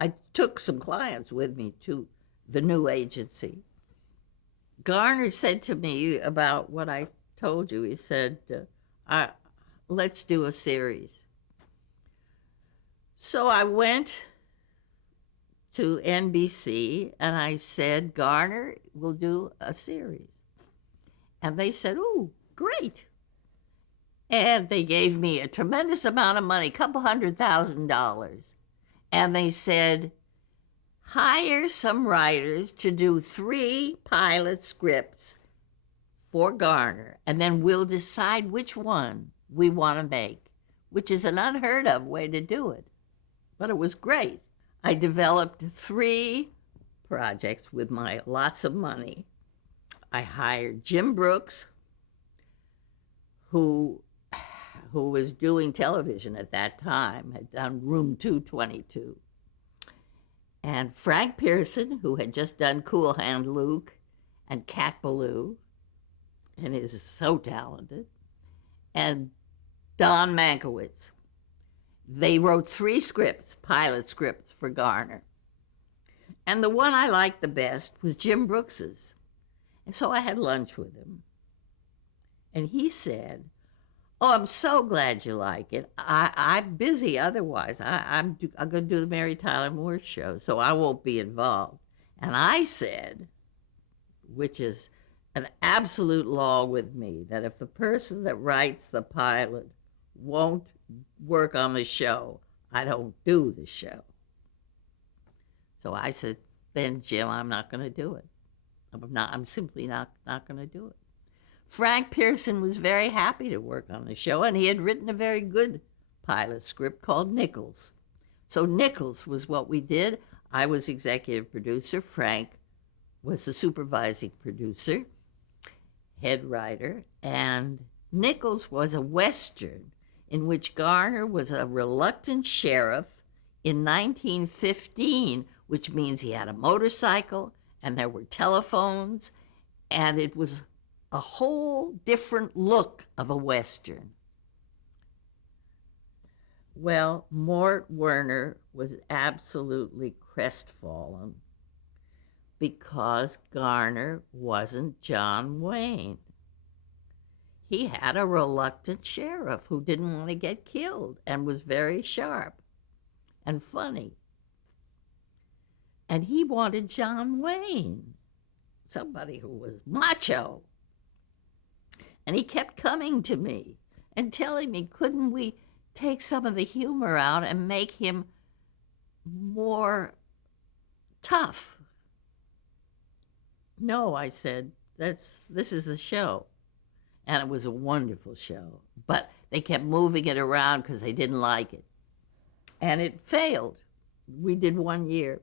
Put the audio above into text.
I took some clients with me to the new agency. Garner said to me about what I told you. He said, let's do a series. So I went to NBC and I said, Garner will do a series. And they said, "Ooh, great." And they gave me a tremendous amount of money, $200,000. And they said, hire some writers to do 3 pilot scripts for Garner, and then we'll decide which one we want to make, which is an unheard of way to do it. But it was great. I developed 3 projects with my lots of money. I hired Jim Brooks, who was doing television at that time, had done Room 222. And Frank Pearson, who had just done Cool Hand Luke and Cat Ballou, and is so talented, and Don Mankiewicz. They wrote 3 scripts, pilot scripts for Garner. And the one I liked the best was Jim Brooks's. And so I had lunch with him. And he said, "Oh, I'm so glad you like it. I'm busy otherwise. I'm going to do the Mary Tyler Moore show, so I won't be involved." And I said, which is an absolute law with me, that if the person that writes the pilot won't work on the show, I don't do the show. So I said, then Jim, I'm not going to do it. I'm simply not going to do it. Frank Pearson was very happy to work on the show, and he had written a very good pilot script called Nichols. So Nichols was what we did. I was executive producer. Frank was the supervising producer, head writer, and Nichols was a Western in which Garner was a reluctant sheriff in 1915, which means he had a motorcycle and there were telephones, and it was a whole different look of a Western. Well, Mort Werner was absolutely crestfallen because Garner wasn't John Wayne. He had a reluctant sheriff who didn't want to get killed and was very sharp and funny. And he wanted John Wayne, somebody who was macho. And he kept coming to me and telling me, couldn't we take some of the humor out and make him more tough? No, I said, this is the show. And it was a wonderful show. But they kept moving it around because they didn't like it. And it failed. We did 1 year.